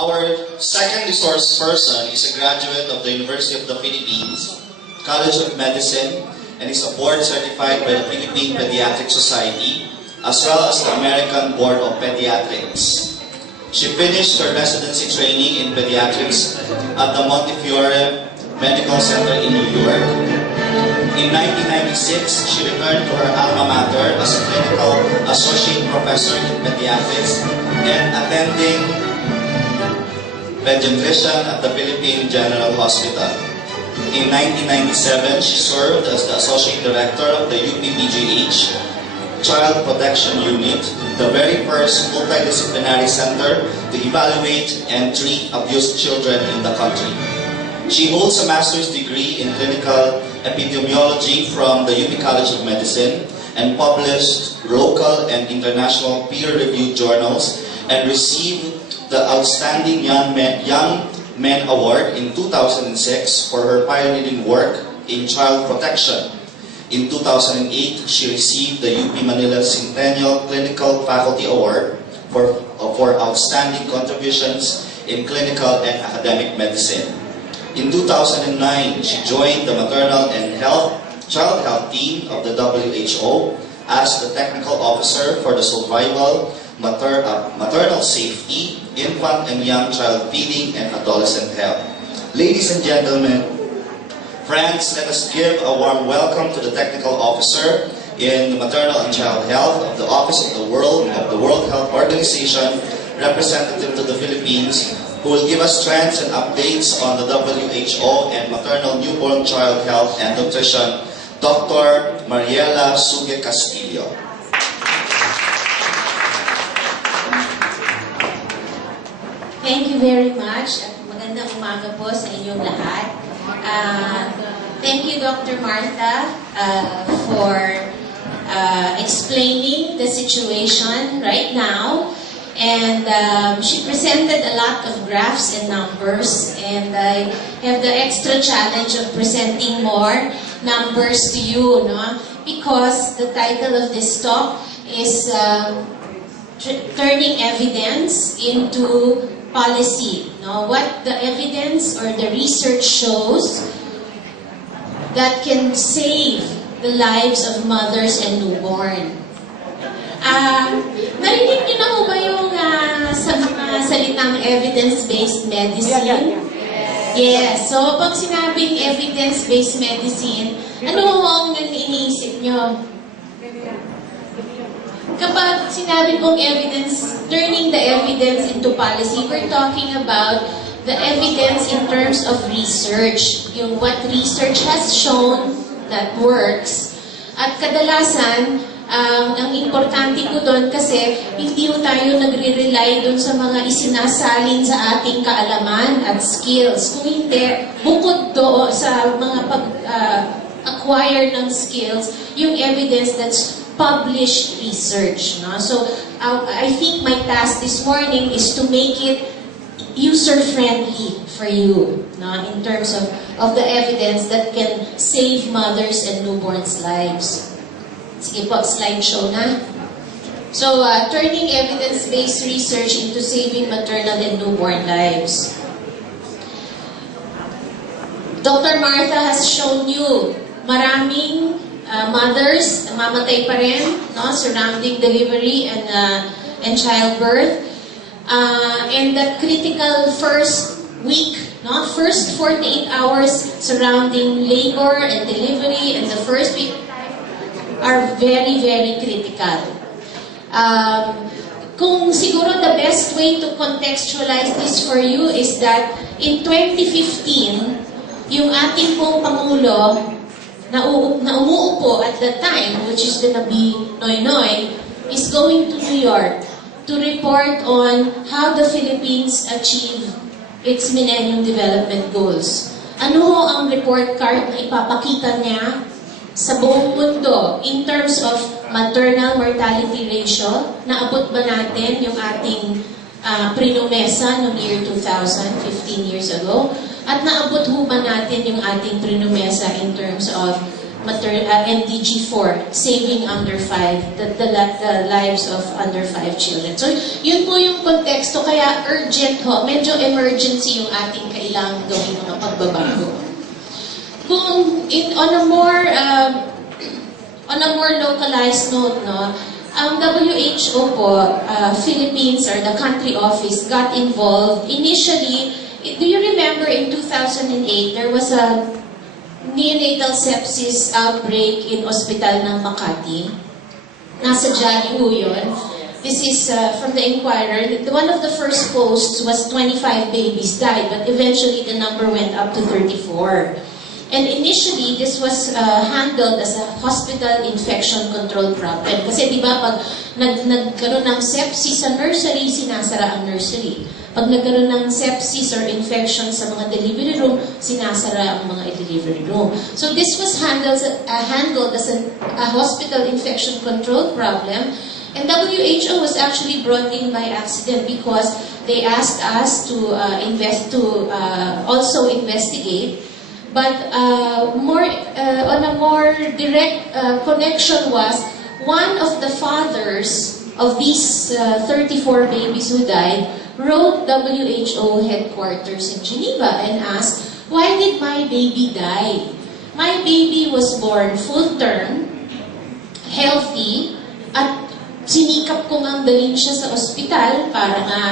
Our second resource person is a graduate of the University of the Philippines, College of Medicine, and is a board certified by the Philippine Pediatric Society, as well as the American Board of Pediatrics. She finished her residency training in pediatrics at the Montefiore Medical Center in New York. In 1996, she returned to her alma mater as a clinical associate professor in pediatrics and attending pediatrician at the Philippine General Hospital. In 1997, she served as the associate director of the UPPGH Child Protection Unit, the very first multidisciplinary center to evaluate and treat abused children in the country. She holds a master's degree in clinical epidemiology from the UP College of Medicine and published local and international peer-reviewed journals and received the Outstanding Young Men Award in 2006 for her pioneering work in child protection. In 2008, she received the UP Manila Centennial Clinical Faculty Award for outstanding contributions in clinical and academic medicine. In 2009, she joined the maternal and child health team of the WHO as the technical officer for the survival, maternal safety, infant and young child feeding, and adolescent health. Ladies and gentlemen, friends, let us give a warm welcome to the technical officer in maternal and child health of the Office of the World Health Organization, representative to the Philippines, who will give us trends and updates on the WHO and maternal newborn child health and nutrition, Dr. Mariela Suge Castillo. Thank you very much at magandang umaga po sa inyong lahat. Thank you, Dr. Martha, for explaining the situation right now. And she presented a lot of graphs and numbers, and I have the extra challenge of presenting more numbers to you, no? Because the title of this talk is turning evidence into policy. No? What the evidence or the research shows that can save the lives of mothers and newborn. Narinig niyo na ho ba yung sa mga salitang evidence-based medicine? Yes. So, pag sinabing evidence-based medicine, ano ho ang iniisip niyo? Kapag sinabi pong evidence, turning the evidence into policy, we're talking about the evidence in terms of research. Yung what research has shown that works. At kadalasan, ang importante ko doon kasi hindi tayo nagre-rely doon sa mga isinasalin sa ating kaalaman at skills. Kung hindi, bukod doon sa mga pag-acquire ng skills, yung evidence that's published research. No? So, I think my task this morning is to make it user-friendly for you, no? In terms of the evidence that can save mothers and newborns' lives. Sige po, slideshow na. So, turning evidence-based research into saving maternal and newborn lives. Dr. Martha has shown you maraming mothers mamatay pa rin, no, surrounding delivery and childbirth. And that critical first week, no, first 48 hours surrounding labor and delivery and the first week are very, very critical. Kung siguro the best way to contextualize this for you is that in 2015, yung ating pong Pangulo na umuupo at the time, which is gonna be Noynoy, is going to New York to report on how the Philippines achieve its Millennium Development Goals. Ano ho ang report card na ipapakita niya sa buong mundo in terms of maternal mortality ratio? Naabot ba natin yung ating prinomesa noong year 2000, 15 years ago? At naabot ho ba natin yung ating prinomesa in terms of MDG4, saving under 5, the lives of under 5 children. So, yun po yung konteksto, kaya urgent ho, medyo emergency yung ating kailangang gawin mga pagbabago. Kung on a more localized note, no, ang WHO po, Philippines or the country office got involved. Initially, do you remember in 2008, there was a neonatal sepsis outbreak in ospital ng Makati? Nasa Jali ho yun. This is from the Inquirer. One of the first posts was 25 babies died, but eventually the number went up to 34. And initially, this was handled as a hospital infection control problem. Kasi di ba, pag nagkaroon ng sepsis sa nursery, sinasara ang nursery. Pag nagkaroon ng sepsis or infection sa mga delivery room, sinasara ang mga delivery room. So this was handled as a hospital infection control problem. And WHO was actually brought in by accident because they asked us to also investigate. But on a more direct connection was one of the fathers of these 34 babies who died wrote WHO headquarters in Geneva and asked, "Why did my baby die? My baby was born full-term, healthy, at sinikap ko ngang dalhin siya sa ospital para nga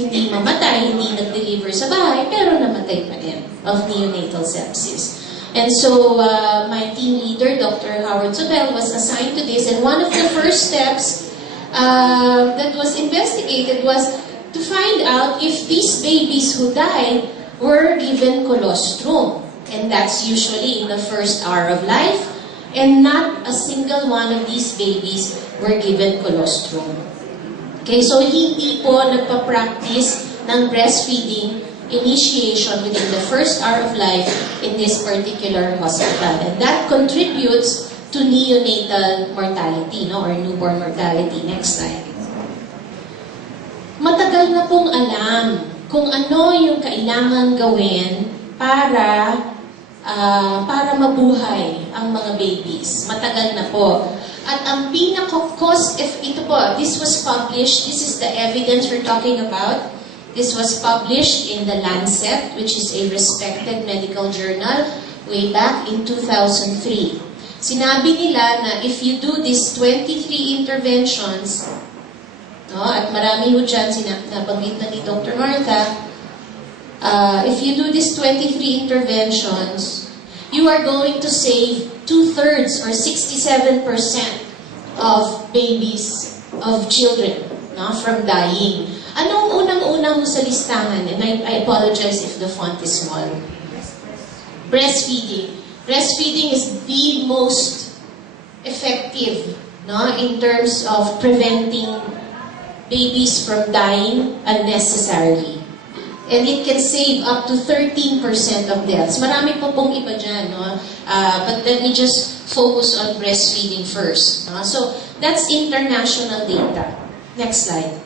hindi mamatay, hindi nag-deliver sa bahay, pero namatay pa din of neonatal sepsis." And so, my team leader, Dr. Howard Sobel, was assigned to this, and one of the first steps that was investigated was to find out if these babies who died were given colostrum. And that's usually in the first hour of life, and not a single one of these babies were given colostrum. Okay, so hindi po nagpa-practice ng breastfeeding initiation within the first hour of life in this particular hospital. And that contributes to neonatal mortality, no, or newborn mortality. Next slide. Matagal na pong alam kung ano yung kailangan gawin para mabuhay ang mga babies. Matagal na po. At ang pinaka-cost, ito po, this was published, this is the evidence we're talking about. This was published in the Lancet, which is a respected medical journal, way back in 2003. Sinabi nila na if you do these 23 interventions, no, at marami ho dyan, nabanggit na ni Dr. Martha, if you do these 23 interventions, you are going to save 2/3 or 67% of babies, of children, no, from dying. Anong unang-unang mo sa listahan? And I apologize if the font is small. Breastfeeding. Breastfeeding is the most effective, no, in terms of preventing babies from dying unnecessarily. And it can save up to 13% of deaths. Marami po pong iba dyan, no? But let me just focus on breastfeeding first. No? So, that's international data. Next slide.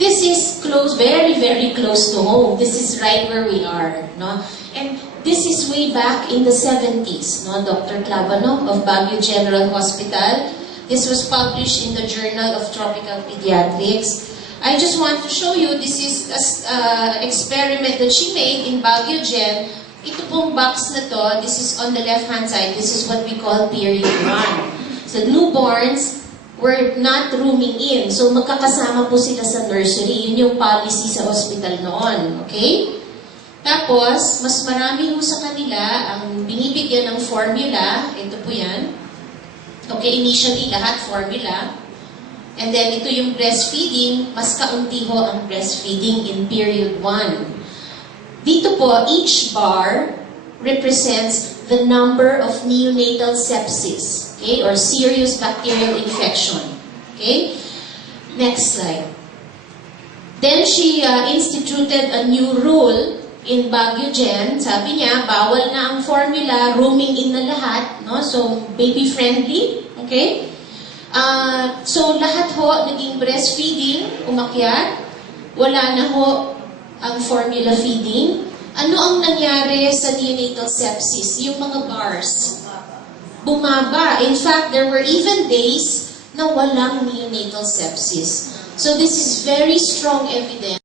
This is close, very, very close to home. This is right where we are. No? And this is way back in the 70s. No? Dr. Clavanov of Baguio General Hospital. This was published in the Journal of Tropical Pediatrics. I just want to show you, this is an experiment that she made in Baguio Gen. Ito pong box na to, this is on the left-hand side, this is what we call period 1. So newborns were not rooming in, so magkakasama po sila sa nursery. Yun yung policy sa hospital noon, okay? Tapos, mas marami ho sa kanila ang binibigyan ng formula, ito po yan. Okay, initially lahat formula. And then, ito yung breastfeeding, mas kaunti ho ang breastfeeding in period 1. Dito po, each bar represents the number of neonatal sepsis, okay, or serious bacterial infection. Okay? Next slide. Then she instituted a new rule in Baguio Gen. Sabi niya, bawal na ang formula, rooming in na lahat, no? So, baby-friendly, okay? So, lahat ho, naging breastfeeding, umakyat. Wala na ho ang formula feeding. Ano ang nangyari sa neonatal sepsis? Yung mga bars. bumaba. In fact, there were even days na walang neonatal sepsis. So this is very strong evidence